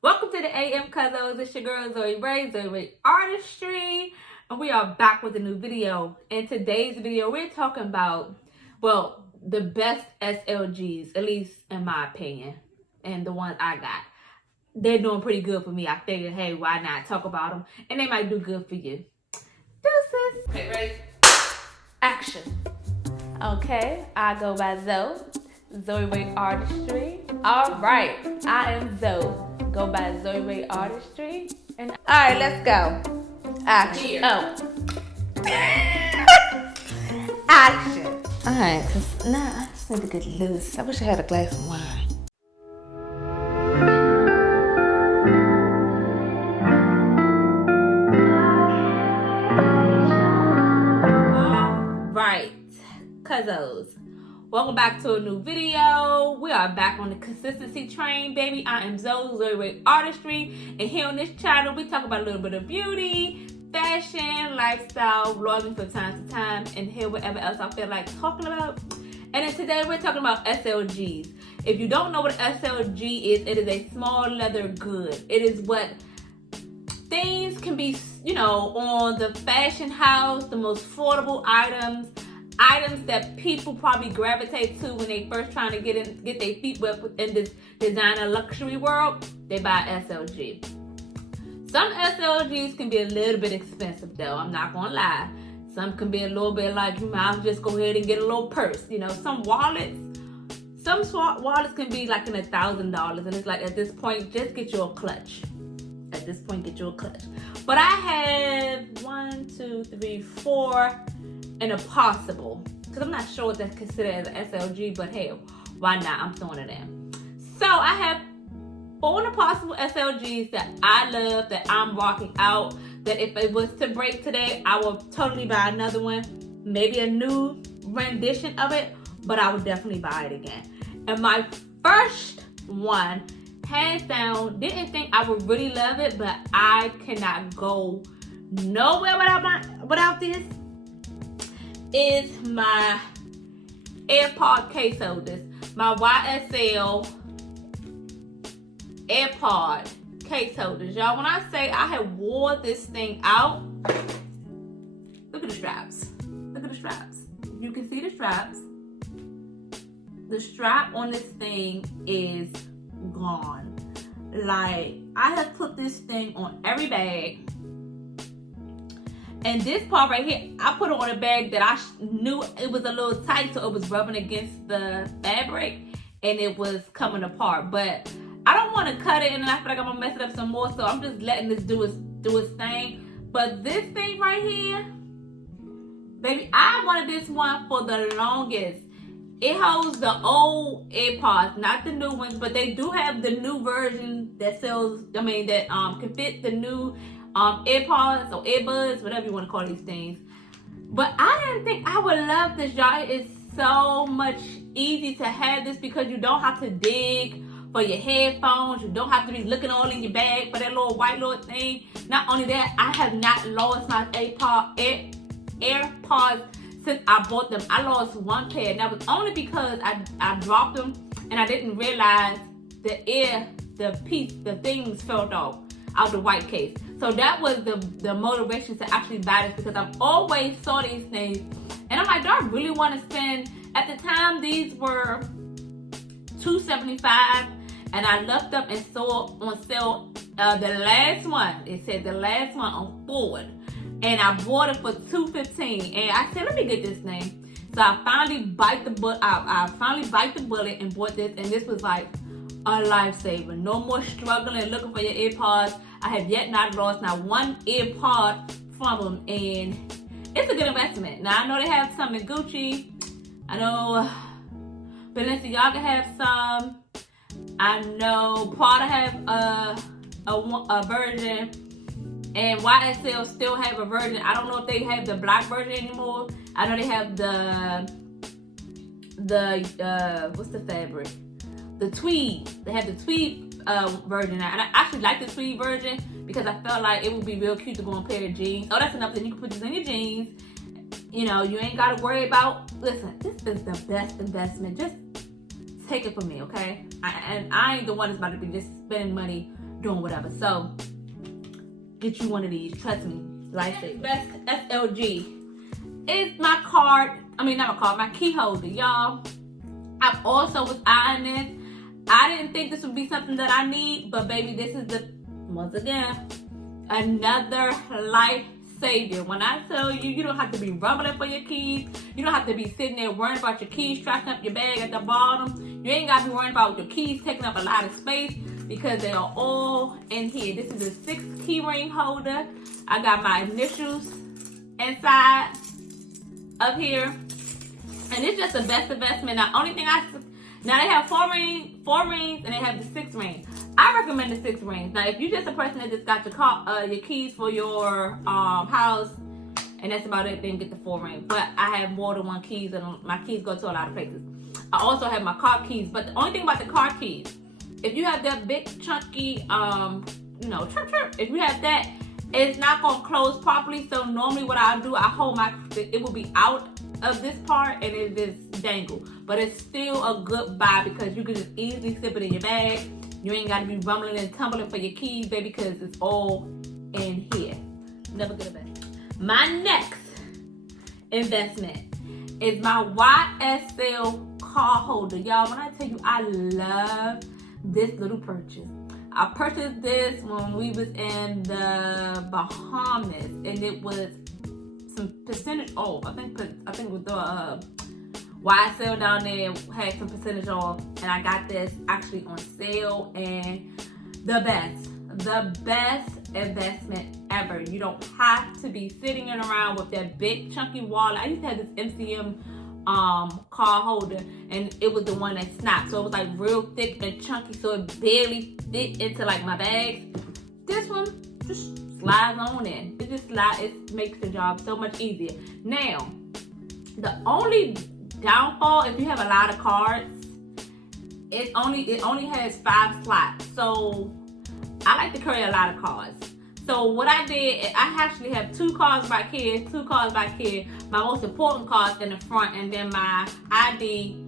Welcome to the AM CUZO. It's your girl ZOE Rd Artistry, and we are back with a new video. In today's video, we're talking about, well, the best SLGs, at least in my opinion, and the ones I got. They're doing pretty good for me. I figured, hey, why not talk about them? And they might do good for you. Deuces. Okay, ready? Action. Okay, I go by Zoe Rd Artistry. All right, I am Zoe. Go by ZOE LUV YA Artistry. And all right, let's go. Action. Oh. Action. All right, cause I just need to get loose. I wish I had a glass of wine. All right, CUZOs. Welcome back to a new video. We are back on the consistency train, baby. I am ZOE LUV YA Artistry, and here on this channel, we talk about a little bit of beauty, fashion, lifestyle, vlogging from time to time, and hear whatever else I feel like talking about. And then today, we're talking about SLGs. If you don't know what SLG is, it is a small leather good. It is what things can be, you know, on the fashion house, the most affordable items that people probably gravitate to when they first trying to get their feet wet in this designer luxury world. They buy SLG. Some SLGs can be a little bit expensive though, I'm not gonna lie. Some can be a little bit like, you might just go ahead and get a little purse. You know, some wallets can be like in $1,000, and it's like, at this point, just get you a clutch. At this point, get you a clutch. But I have 1, 2, 3, 4 and a possible, because I'm not sure what that's considered as an SLG, but hell, why not? I'm throwing it in. So I have 4 and a possible SLGs that I love, that I'm rocking out, that if it was to break today, I will totally buy another one, maybe a new rendition of it, but I would definitely buy it again. And my first one, hands down, didn't think I would really love it, but I cannot go nowhere without this, is my AirPod case holders. My YSL AirPod case holders. Y'all, when I say I have wore this thing out, look at the straps. Look at the straps. You can see the straps. The strap on this thing is gone. Like, I have put this thing on every bag. And this part right here, I put it on a bag that I knew it was a little tight, so it was rubbing against the fabric and it was coming apart. But I don't want to cut it, and I feel like I'm gonna mess it up some more, so I'm just letting this do its thing. But this thing right here, baby, I wanted this one for the longest. It holds the old AirPods, not the new ones, but they do have the new version that sells, that can fit the new AirPods or earbuds, whatever you want to call these things. But I didn't think I would love this, y'all. It is so much easy to have this because you don't have to dig for your headphones. You don't have to be looking all in your bag for that little white little thing. Not only that, I have not lost my AirPods since I bought them. I lost one pair, and that was only because I dropped them and I didn't realize the things fell off out the white case. So that was the motivation to actually buy this, because I've always saw these things and I'm like, do I really want to spend? At the time, these were $275, and I looked up and saw on sale the last one. It said the last one on Ford, and I bought it for $215. And I said, let me get this thing. So I finally bite the bullet. I finally bite the bullet and bought this, and this was like a lifesaver. No more struggling looking for your AirPods. I have yet not lost not one AirPod from them, and it's a good investment. Now I know they have some in Gucci. I know Balenciaga have some. I know Prada have a version, and YSL still have a version. I don't know if they have the black version anymore. I know they have the what's the fabric? The tweed. They have the tweed version now. And I actually like the tweed version because I felt like it would be real cute to go on a pair of jeans. Oh, that's another thing. You can put this in your jeans. You know, you ain't got to worry about, listen, this is the best investment. Just take it from me, okay? I ain't the one that's about to be just spending money doing whatever. So get you one of these. Trust me, lifesaver. Best SLG is my card. I mean, not my card, my key holder, y'all. I also was eyeing this. I didn't think this would be something that I need, but baby, this is once again, another lifesaver. When I tell you, you don't have to be rumbling for your keys. You don't have to be sitting there worrying about your keys trashing up your bag at the bottom. You ain't got to be worrying about your keys taking up a lot of space because they are all in here. This is a 6 key ring holder. I got my initials inside of here. And it's just the best investment. Now, only thing now they have 4 rings, and they have the 6 rings. I recommend the 6 rings. Now, if you're just a person that just got your keys for your house, and that's about it, then get the 4 rings. But I have more than 1 keys, and my keys go to a lot of places. I also have my car keys. But the only thing about the car keys, if you have that big chunky, if you have that, it's not gonna close properly. So normally, what I'll do, I hold it will be out of this part and it just dangle, but it's still a good buy because you can just easily slip it in your bag. You ain't got to be rumbling and tumbling for your keys, baby, because it's all in here. Never good investment. My next investment is my YSL card holder. Y'all, when I tell you I love this little purchase. I purchased this when we was in the Bahamas, and it was some percentage off. I think it was the YSL down there had some percentage off, and I got this actually on sale, and the best investment ever. You don't have to be sitting around with that big chunky wallet. I used to have this MCM card holder, and it was the one that snapped, so it was like real thick and chunky, so it barely fit into like my bags. This one just slides on in. It makes the job so much easier. Now, the only downfall, if you have a lot of cards, it only has 5 slots. So I like to carry a lot of cards. So what I did, I actually have 2 cards back here, 2 cards back here, my most important cards in the front, and then my ID,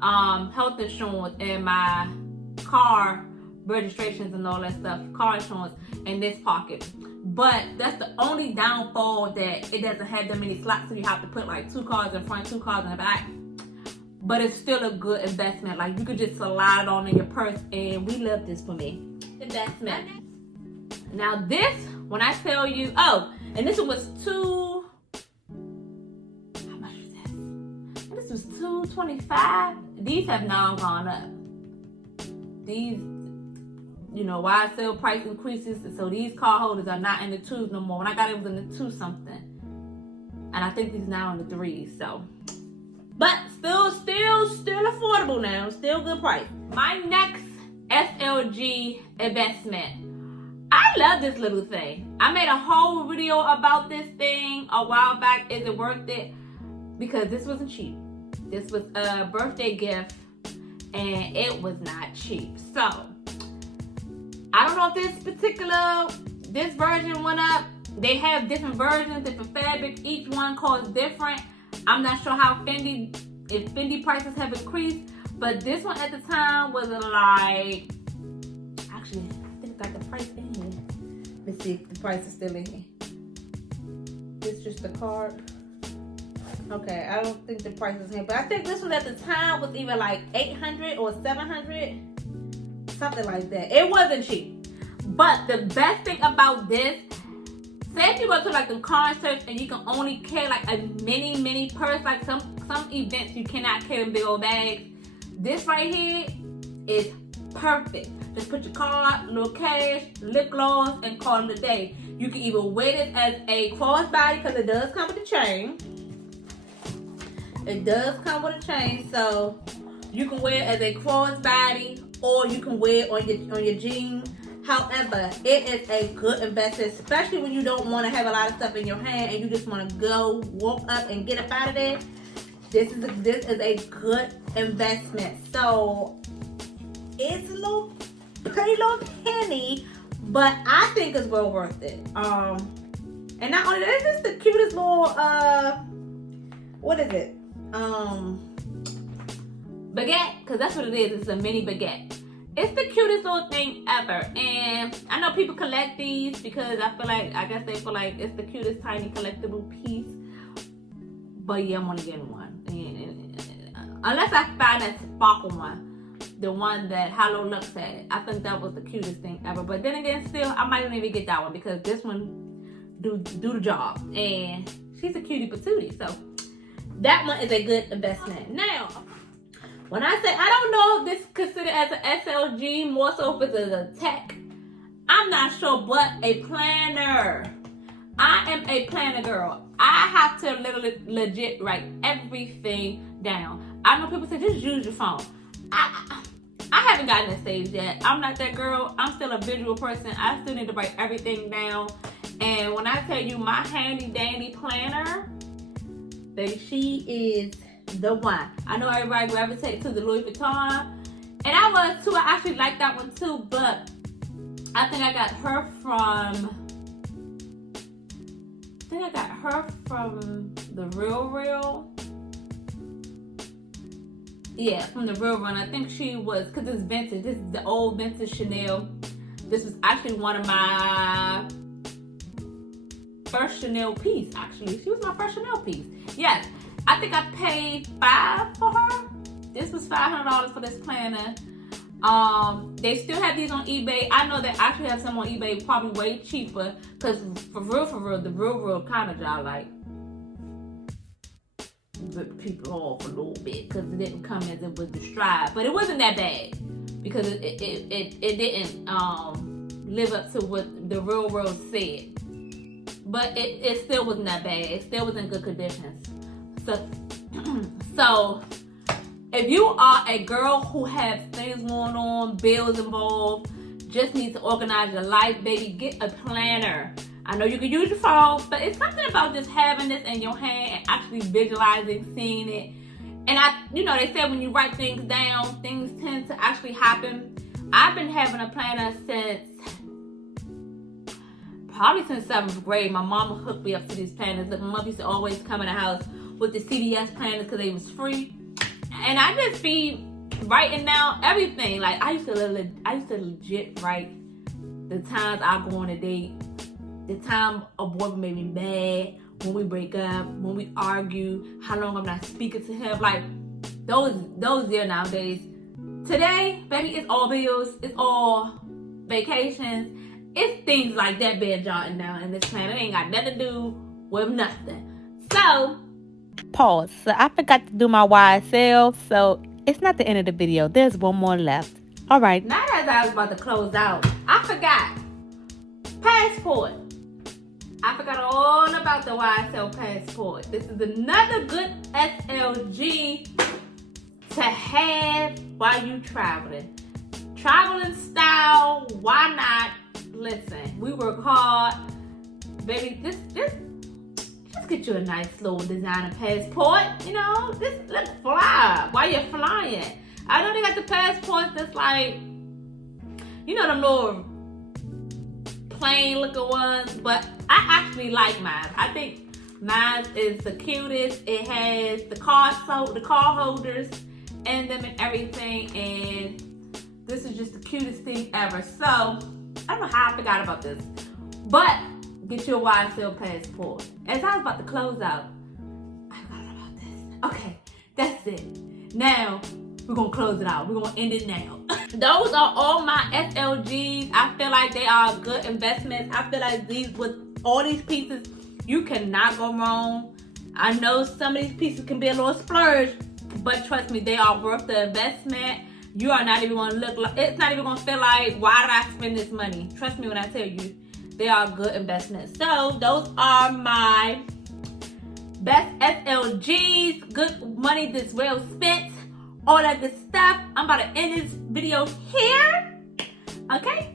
health insurance, and my car registrations and all that stuff, car insurance in this pocket. But that's the only downfall, that it doesn't have that many slots, so you have to put like 2 cards in front, 2 cards in the back. But it's still a good investment. Like, you could just slide it on in your purse, and we love this for me. Investment. Now this, when I tell you, and this was how much was this? And this was $225. These have now gone up. These, YSL price increases, so these card holders are not in the 2s no more. When I got it was in the 2 something, and I think these now in the 3s. So, but still affordable now. Still good price. My next SLG investment. I love this little thing. I made a whole video about this thing a while back. Is it worth it? Because this wasn't cheap. This was a birthday gift, and it was not cheap. So I don't know if this version went up. They have different versions, different fabrics. Each one costs different. I'm not sure how if Fendi prices have increased, but this one at the time was like, actually, I think I got the price in here. Let's see if the price is still in here. It's just the card. Okay, I don't think the price is here, but I think this one at the time was either like 800 or 700, something like that. It wasn't cheap. But the best thing about this, say if you go to like the concerts and you can only carry like a mini purse, like some events you cannot carry big old bags. This right here is perfect. Just put your card, little cash, lip gloss, and call it a day. You can either wear this as a crossbody, because it does come with a chain. It does come with a chain, so you can wear it as a crossbody, or you can wear it on your jeans. However, it is a good investment, especially when you don't want to have a lot of stuff in your hand and you just want to go, walk up, and get up out of there. This is a good investment. So it's pretty little penny, but I think it's well worth it. And not only that, it's just the cutest little what is it? Baguette, because that's what it is. It's a mini baguette. It's the cutest little thing ever. And I know people collect these because I guess they feel like it's the cutest tiny collectible piece. But yeah, I'm only getting one. And unless I find that sparkle one, the one that Hello Lux had. I think that was the cutest thing ever. But then again, still, I might not even get that one because this one do the job. And she's a cutie patootie. So that one is a good investment. Now, when I say I don't know if this is considered as an SLG, more so if it's a tech, I'm not sure, but a planner. I am a planner girl. I have to literally legit write everything down. I know people say just use your phone. I haven't gotten that stage yet. I'm not that girl. I'm still a visual person. I still need to write everything down. And when I tell you my handy dandy planner, baby, she is the one. I know everybody gravitates to the Louis Vuitton, and I was too. I actually like that one too, but I think I got her from. the Real. Yeah, from the Real. And I think she was, because it's vintage. This is the old vintage Chanel. This was actually one of my first Chanel piece. Actually, she was my first Chanel piece. Yes. I think I paid $5 for her. This was $500 for this planner. They still have these on eBay. I know they actually have some on eBay, probably way cheaper. Cause for real, the real kind of job like rip people off a little bit because it didn't come as it was described. But it wasn't that bad because it didn't live up to what the real world said. But it still wasn't that bad. It still was in good conditions. So if you are a girl who has things going on, bills involved, just needs to organize your life, baby, get a planner. I know you can use your phone, but it's something about just having this in your hand and actually visualizing, seeing it. And they said when you write things down, things tend to actually happen. I've been having a planner probably since 7th grade. My mama hooked me up to these planners. My mom used to always come in the house with the CVS planners because they was free. And I just be writing down everything. Like I used to legit write the times I go on a date, the time a boy made me mad, when we break up, when we argue, how long I'm not speaking to him. Like those there nowadays. Today, baby, it's all bills, it's all vacations, it's things like that being jotted down in this plan. It ain't got nothing to do with nothing. So pause. So I forgot to do my YSL, so it's not the end of the video. There's one more left. All right. Now as I was about to close out, I forgot passport. I forgot all about the YSL passport. This is another good SLG to have while you traveling. Traveling style, why not? Listen, we work hard. Baby, just get you a nice little designer passport. This look fly while you're flying. I know they got the passports that's like, them little plain looking ones, but I actually like mine. I think mine is the cutest. It has the card holders in them and everything, and this is just the cutest thing ever. So I don't know how I forgot about this, but get your YSL passport. As I was about to close out, I forgot about this. Okay, that's it. Now, we're going to close it out. We're going to end it now. Those are all my SLGs. I feel like they are good investments. I feel like with all these pieces, you cannot go wrong. I know some of these pieces can be a little splurge, but trust me, they are worth the investment. You are not even going to look like, it's not even going to feel like, why did I spend this money? Trust me when I tell you, they are good investments. So those are my best SLGs. Good money that's well spent. All that good stuff. I'm about to end this video here. Okay?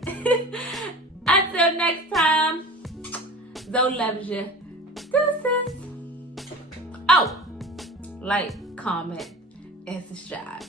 Until next time, ZOE loves you. Deuces. Oh, like, comment, and subscribe.